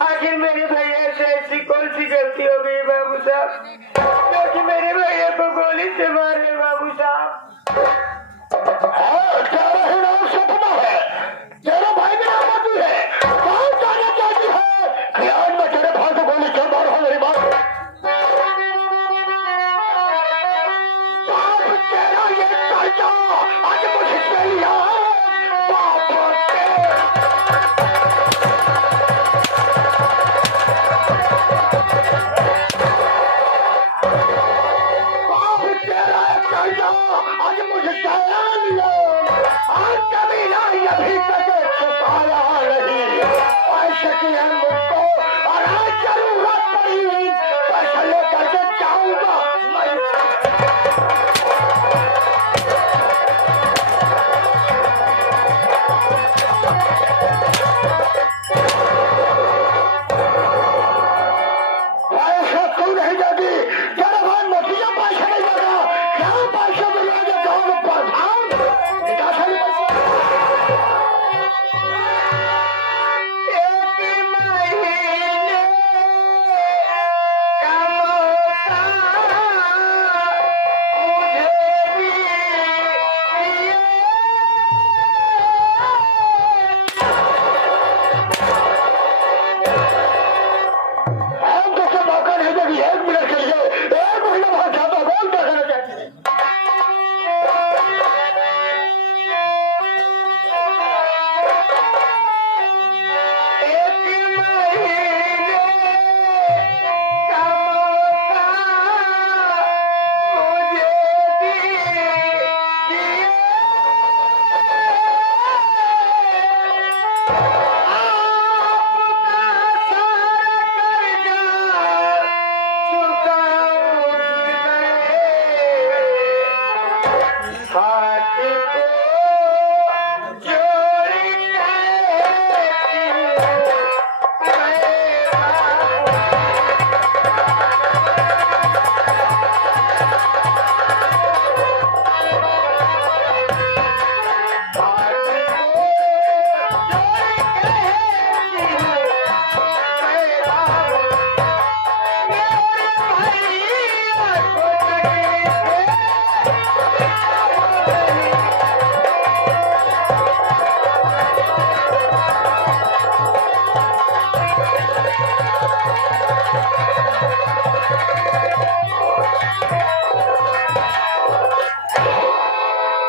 आखिर मेरे भैया से ऐसी कौन सी गलती हो गई बाबू साहब, क्योंकि मेरे भैया को गोली से मारे बाबू साहब। सपना है, तेरा भाई मेरा मौजूद है, कौन जाना चाहती है ख्याल में तेरे भाई को गोली क्यों मार हो मेरी बात। बाप तेरा ये कर्जा आज मुझसे लिया है, बाप तेरा कर्जा आज मुझसे लिया, आज कभी नहीं अभी तक छुपाया नहीं, पैसे की है मुझको और आज जरूरत पड़ी पैसा लेकर के जाऊंगा मैं। पैसा तू नहीं देगी, तेरा भाई मोतिया पैसा नहीं देगा, क्या पैसा मिलेगा जाओगे प्रधान निकासा नहीं पैसा। एक महीने का मौका मुझे भी दिए, हम तुझसे मौका नहीं देगी, एक मिनट के लिए एक महीना बहुत ज्यादा बोल देखना चाहती है। एक महीने का मौका मुझे भी दिए, आपका सारा कर्जा चुकाऊंगी मैं, हाथ को जोड़ कहती हूँ मैं बाबू।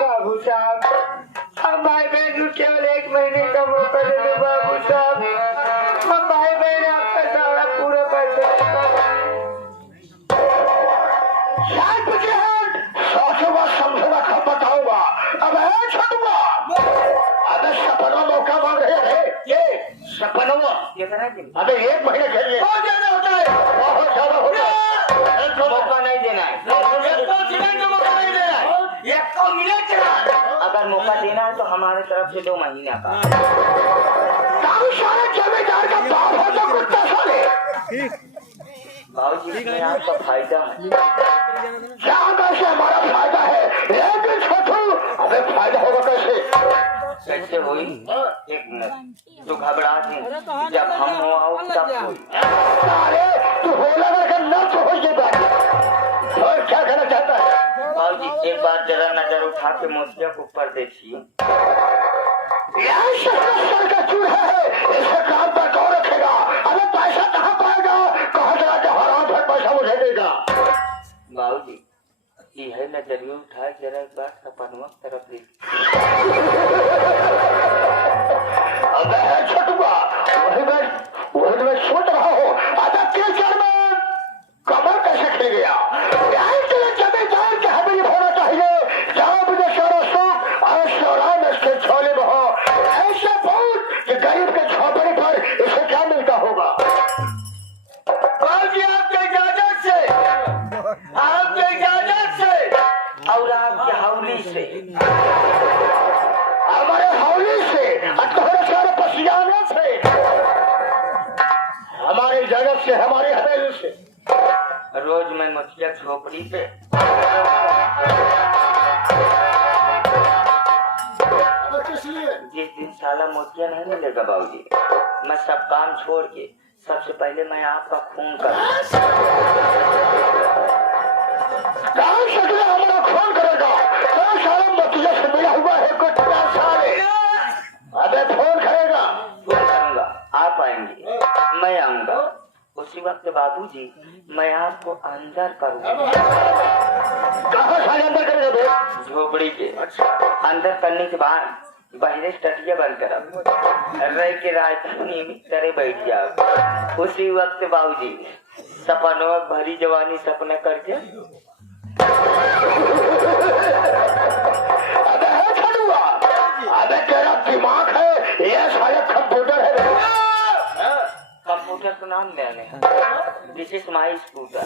बाबू साहब, हम भाई बहन को केवल एक महीने का मौका दे दो बाबू साहब, हम भाई बहन आपका सारा पूरा पैसा शायद मुझे सोचूंगा समझूंगा कब बताऊंगा, अब है छोड़ूंगा। अबे सपना मौका मांग रहे थे, ये सपनों अबे एक महीने के लिए बहुत ज्यादा होता है, बहुत ज्यादा होता है। मौका नहीं देना है, मौका नहीं देना है, एक को मिले अगर मौका देना है तो हमारे तरफ से 2 महीना का। काम सारे जमींदार का बाप हो तो कुत्ता साले बाबूजी इसमें आपका फायदा है, जहाँ कैसे हमारा फायदा है, लेकिन छोटू हमें फायदा होगा कैसे। कैसे हुई? एक मिनट, तो घबराहट नहीं, जब हम हो आओ तब हुई। सारे तू हो लगा कर न तो हो ये बात, और क्या कहना चाहता है। बाबूजी एक बार जरा नजर उठा के मोतिया को ऊपर देखिए। यह सर का चूल्हा है, इसे काम पर सपनवा तरफ ले। अबे है छोटुआ, वही मैं सोच रहा हूँ, अबे कीचड़ में कमर कैसे खिल गया? यही के लिए जमींदार के हमें होना चाहिए, जहाँ मुझे सारा सुख और शौरान इसके झोले में हो। ऐसे बहुत कि गरीब के झोपड़ी पर इसे क्या मिलता होगा? बाबूजी आपके इजाजत से, आपके इजाजत से और आपके हौली से, हमारे हौली से और तुम्हारे सारे पसियाने से, हमारी इजाजत से, हमारी हवेली से रोज मैं मछलिया झोपड़ी पे जिस दिन साला मोतिया नहीं मिलेगा बाबूजी, मैं सब काम छोड़ के सबसे पहले मैं आपका खून करूंगा। कहाँ सकले हमारा खून करेगा? तो सारा मोतिया से मिला हुआ है कुछ साले। अबे फोन करेगा? फोन करूंगा, आप आएंगे, मैं आऊंगा। उसी वक्त बाबूजी मैं आपको अंदर करूंगा। कहाँ साले अंदर करेगा बे? झोपड़ी के अंदर करने के बाद बहरे टटिया बंद करब, रह के राजधानी में करे बैठ जाओ। उसी वक्त बाबूजी सपनों भरी जवानी सपना करके अबे है छड़ुआ, अबे तेरा दिमाग है ये साले कंप्यूटर है? कंप्यूटर का नाम मैंने, दिस इज माई स्कूटर।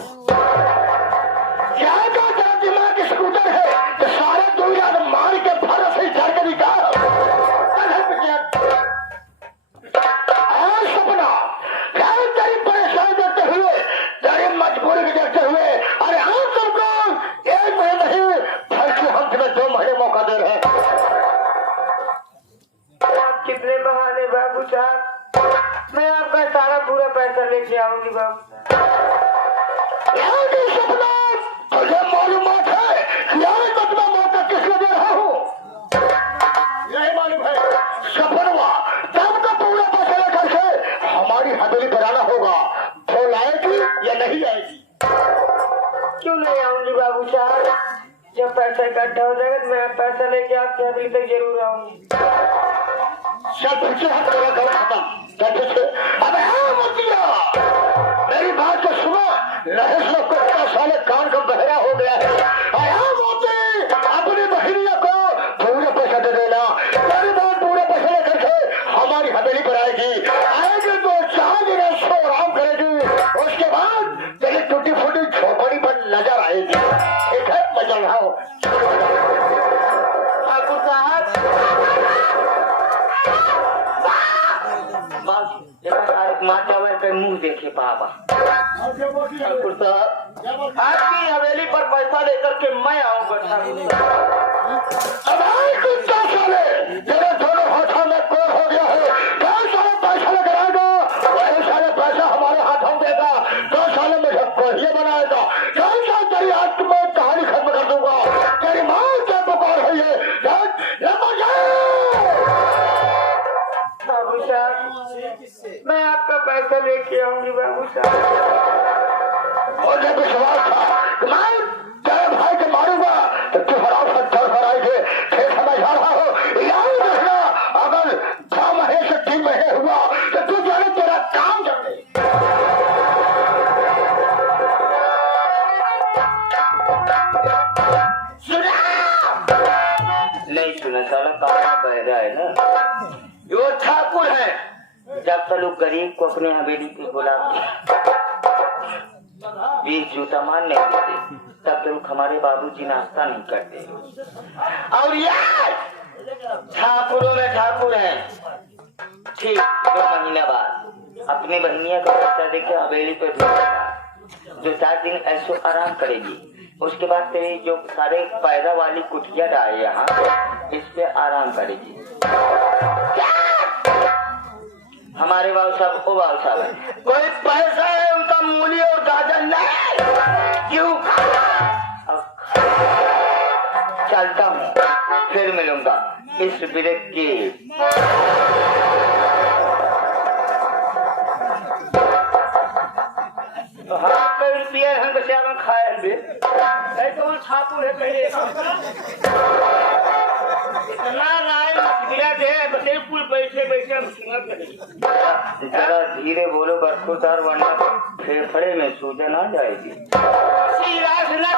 क्या तो तेरा दिमाग स्कूटर है तो सारे दुनिया मार के भर से चढ़ के निकाल। सपना क्या तेरी परेशानी देखते हुए, तेरी मजबूरी को देखते हुए, अरे हम तुमको 1 महीने नहीं बल्कि हम तुम्हें 2 महीने मौका दे रहे हैं। कितने बहाने बाबू साहब, मैं आपका सारा पूरा पैसा लेके आऊंगी बाबू साहब। सपना तुझे मालूमात है कि आज तक मैं मौका किस लिए दे रहा हूँ? यही मालूम है सपनवा, तब तो पूरा पैसा लेकर के हमारी हवेली बनाना होगा। तो लाएगी या नहीं आएगी? क्यों नहीं आऊंगी बाबू साहब? जब पैसा इकट्ठा हो जाएगा तो मैं पैसा लेके आपके हवेली तक जरूर आऊंगी। चल पीछे हाथ मेरा गला खत्म। चल पीछे। अबे हाँ मोतिया, मेरी बात को सुनो, लहेश लोग को इतना साले कान का बहरा हो गया है। आया मोती, अपनी बहनिया को पूरा पैसा दे देना। तेरी बात पूरा पैसा लेकर के हमारी हवेली पर आएगी। आएगी तो 4 दिन सो आराम करेगी, उसके बाद तेरी टूटी फूटी झोपड़ी पर नजर आएगी। ठीक है, मैं चल रहा हूँ। ठाकुर साहब, माता का मुंह देखे पापा। ठाकुर साहब, आपकी हवेली पर पैसा लेकर के मैं आऊंगा ठाकुर साहब। अब आए कुत्ता साले, तेरे दोनों हाथों में कोर हो गया है। 2 साले पैसा लेकर आएगा, वही साले पैसा हमारे हाथों में देगा। 2 साले मुझे कोहिए बनाएगा। 2 साल तेरी आज मैं कहानी खत्म कर दूंगा। तेरी माँ क्या पुकार है ये? बाबू साहब, मैं आपका पैसा लेके आऊंगी बाबू साहब। मुझे विश्वास था कि मैं तेरे भाई को मारूंगा तो तू हराम से डर कर आएगी। फिर समझ आ रहा हो, याद रखना, अगर 2 महीने से 3 महीने हुआ तो तू जाने तेरा काम जाने। नहीं सुना साला, कहाँ बह रहा है ना? यो ठाकुर है, जब तक लोग गरीब को अपने हवेली पे बुलाते 20 जूता मान नहीं देते, तब तक हमारे बाबूजी नाश्ता नहीं करते। और यार ठाकुरों में ठाकुर है। ठीक 2 महीना बाद अपने बहनिया का पैसा देके हवेली पे भेजेगा। 2-4 दिन ऐसो आराम करेगी, उसके बाद तेरी जो सारे पैदा वाली कुटिया है यहाँ, इस पे आराम करेगी। हमारे बाबू साहब ओ बाबू साहब है, कोई पैसा है उनका मूली और गाजर नहीं। क्यों? चलता हूँ, फिर मिलूंगा इस ब्रेक की। हाँ, कई रुपया हम बचा खाए कौन ठाकुर है पहले इतना राय मछलियाँ दे बसे पुल बैठे बैठे हम सुनत रहे। जरा धीरे बोलो बरखुदार, वरना फेफड़े में सूजन आ जाएगी। सिराज ना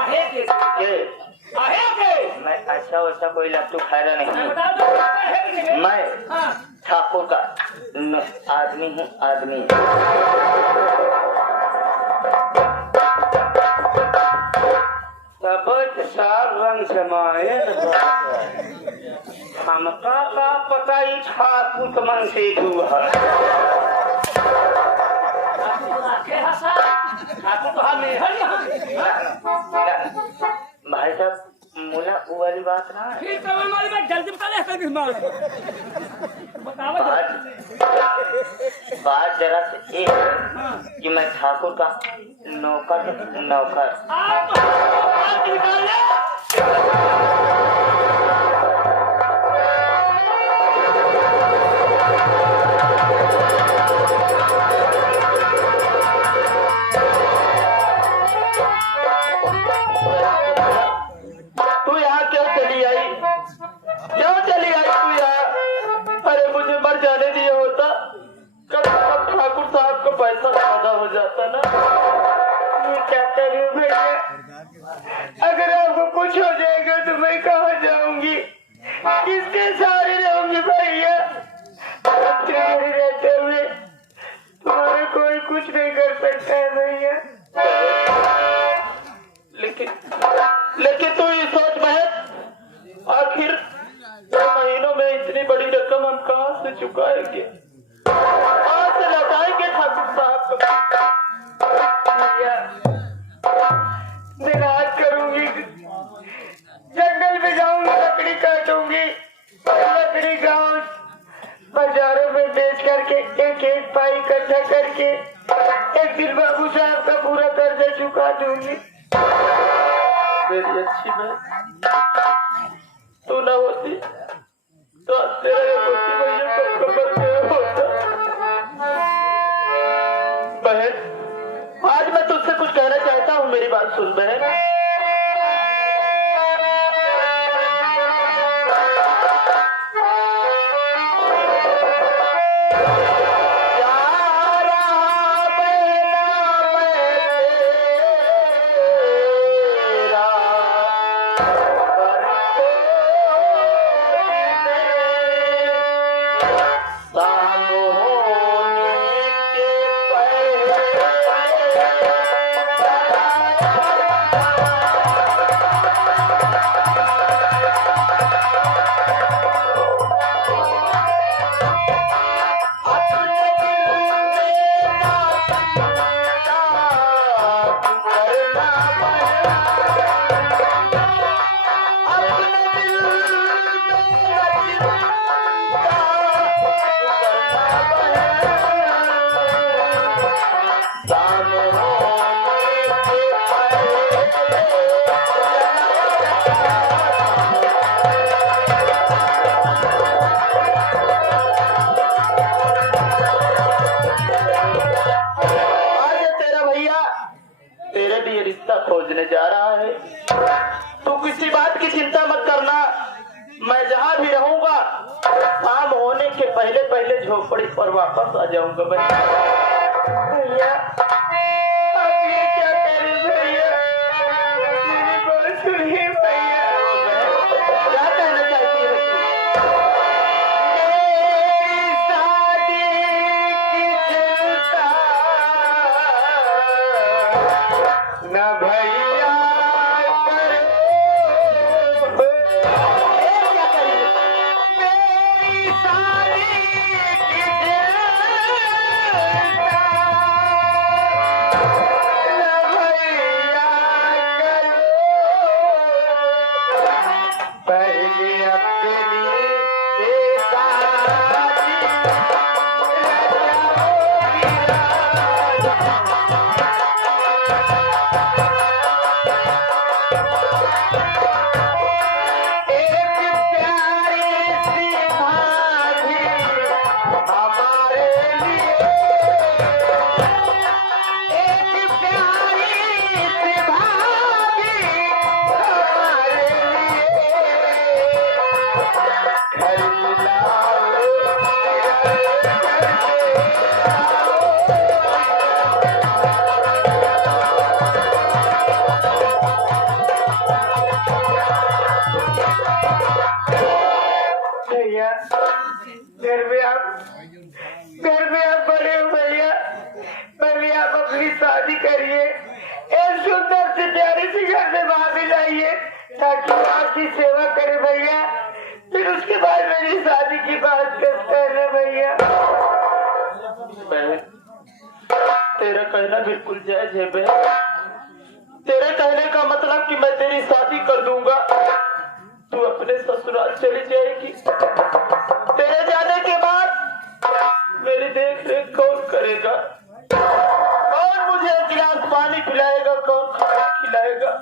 आहे के मैं अच्छा वैसा कोई लट्टू खाया नहीं, बता दो है कि मैं हां ठाकुर का आदमी हूँ, आदमी। सब रंग समाये हमका का पता ही ठाकुर मन से हुआ। के हसा ठाकुर तो हमें है भाई साहब मुला वो वाली बात ना है। फिर तो हमारी बात जल्दी बता ले कभी मार बताओ बात जरा से ये है कि मैं ठाकुर का नौकर आप निकाल ले तू यहाँ क्यों चली आई तू यहाँ? अरे मुझे मर जाने दिया होता, कब ठाकुर साहब को पैसा ज्यादा हो जाता ना। ये क्या करूँ भैया, अगर आपको कुछ हो जाएगा तो मैं कहाँ जाऊंगी, किसके सहारे रहूंगी भैया? तुम्हारे रहते हुए तुम्हारे कोई कुछ नहीं कर सकता है भैया। लेकिन तू ये सोच बहन, आखिर 2 महीनों में इतनी बड़ी रकम हम कहाँ से चुकाएंगे, कहाँ से लौटाएंगे ठाकुर साहब को? निराश करूंगी, जंगल में जाऊंगी, लकड़ी काटूंगी, लकड़ी गाँव बाजारों में बेच करके एक पाई इकट्ठा करके एक दिन बाबू साहब का पूरा कर्जा चुका दूंगी। मेरी अच्छी बहन तू ना होती तो तेरा ये होती भैया कब मर गया होता। बहन आज मैं तुझसे कुछ कहना चाहता हूँ, मेरी बात सुन बहन। खोजने जा रहा है, तू किसी बात की चिंता मत करना। मैं जहाँ भी रहूंगा शाम होने के पहले पहले झोपड़ी पर वापस आ जाऊंगा। भैया आप ये क्या करें भैया, मेरी बात सुनिए भैया। क्या कहना चाहती है? मेरी शादी की चिंता ना भैया करो, क्या करें? मेरी शादी की चिंता घर में आप बड़े हो भैया, पहले आप अपनी शादी करिए, एक सुंदर से प्यारे से घर में भाभी लाइए ताकि वो आपकी सेवा करे भैया, फिर उसके बाद मेरी शादी की बात करते हैं भैया। तेरा कहना बिल्कुल जायज है बहन, तेरे कहने का मतलब कि मैं तेरी शादी कर दूंगा, तू अपने ससुराल चली जाएगी, तेरे जाने के बाद मेरी देख रेख कौन करेगा, कौन मुझे एक गिलास पानी पिलाएगा, कौन खाना खिलाएगा।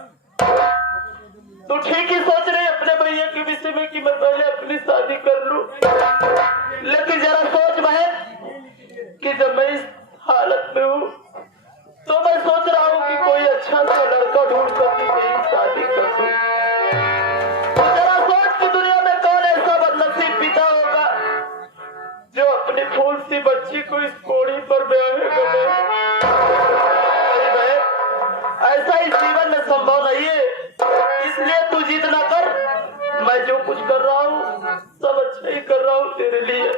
तू ठीक ही सोच रही अपने भैया के विषय में कि मैं पहले अपनी शादी कर लूं, लेकिन जरा सोच बहन कि जब मैं इस हालत में हूँ तो मैं सोच रहा हूँ कि कोई अच्छा सा लड़का ढूंढ कर मेरी शादी कर दूं। तो जरा सोच कि दुनिया में कौन ऐसा बदनसीब पिता होगा जो अपनी फूल सी बच्ची को इस कोड़ी पर ब्याहेगा। अरे बहन, ऐसा इस जीवन में संभव नहीं है, इसलिए तू जिद ना कर, मैं जो कुछ कर रहा हूँ सब अच्छा ही कर रहा हूँ तेरे लिए।